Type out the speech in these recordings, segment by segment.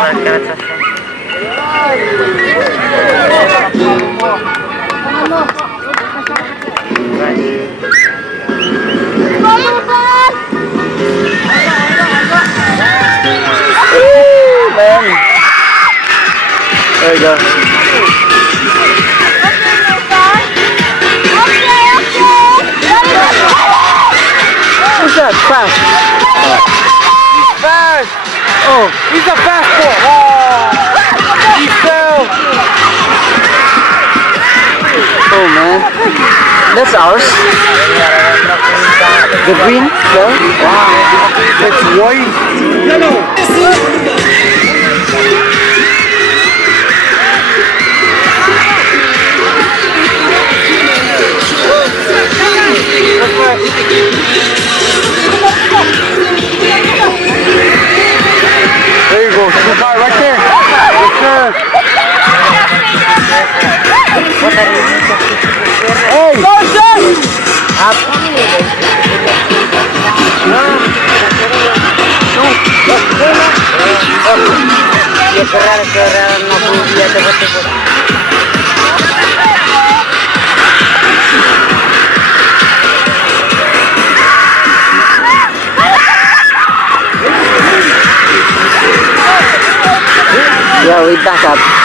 Man. There you go. Who's that? Fast. Fast! Oh, He's a fastball! Oh! He fell! oh man. That's ours. The green? Yeah. Wow! It's white! Yellow! There you go, super car right there. Yes, sir. Hey! Carson! Up. Yeah, we back up.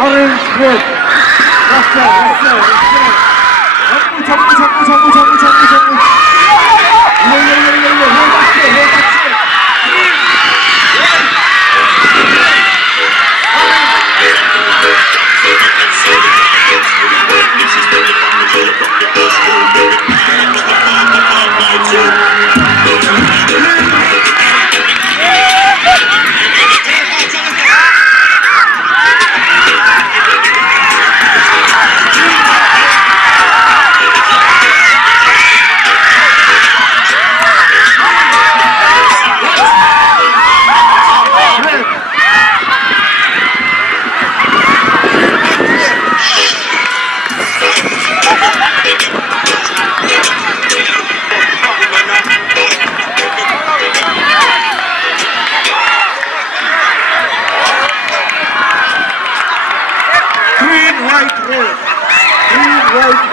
Orange, red. Left side, left side, left side. 잡고.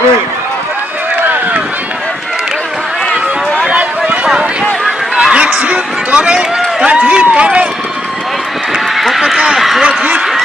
Right. Next hit, got it. That hit, got it. One more time, fourth hit.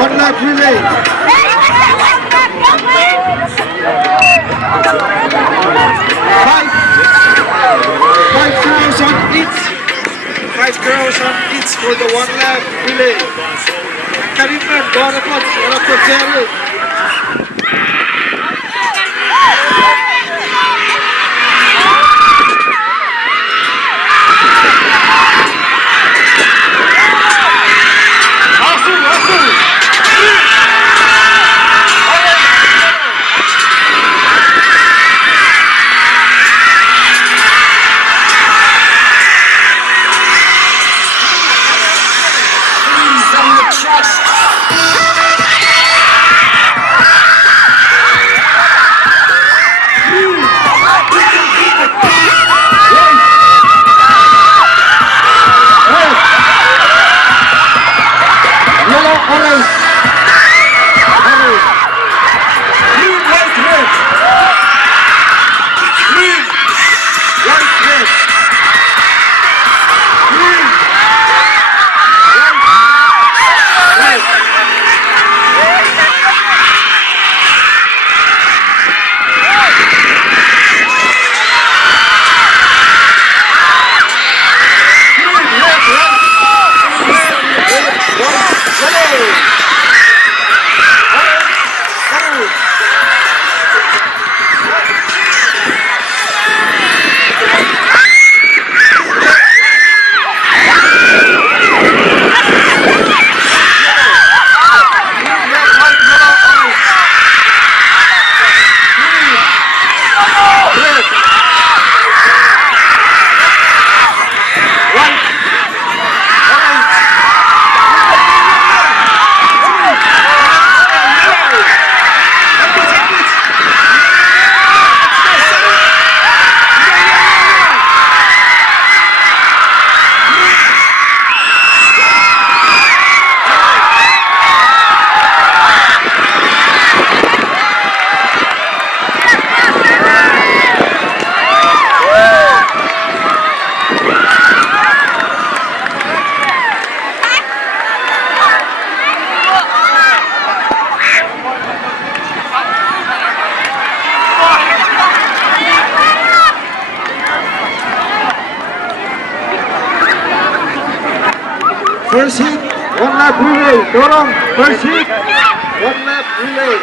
One lap relay. Five girls on each. 5 girls on each for the 1 lap relay. Karimman, Barakot, Rakoteri. First hit, 1 lap relay. Dorong, first hit, 1 lap relay.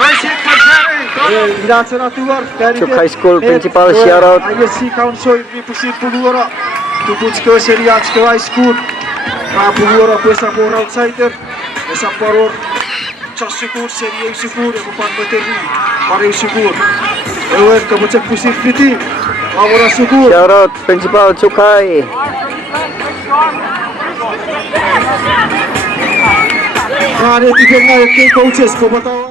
First hit for Terry. Ilaksana Tuar, Terry. Chuk High School Principal, shout out. ISC Council, Ripusin Puluara. Tubuts ke Seriat ke High School. Kabungura po sa for outsider. Sa forward. Sa syukur, seriya yung syukur. Yung pagpateri. Para yung syukur. Ewan, kabutsak pusir fiti. Mawara syukur. Shout out Principal Chukay. Kaya titignan yung coaches. Kumatawa.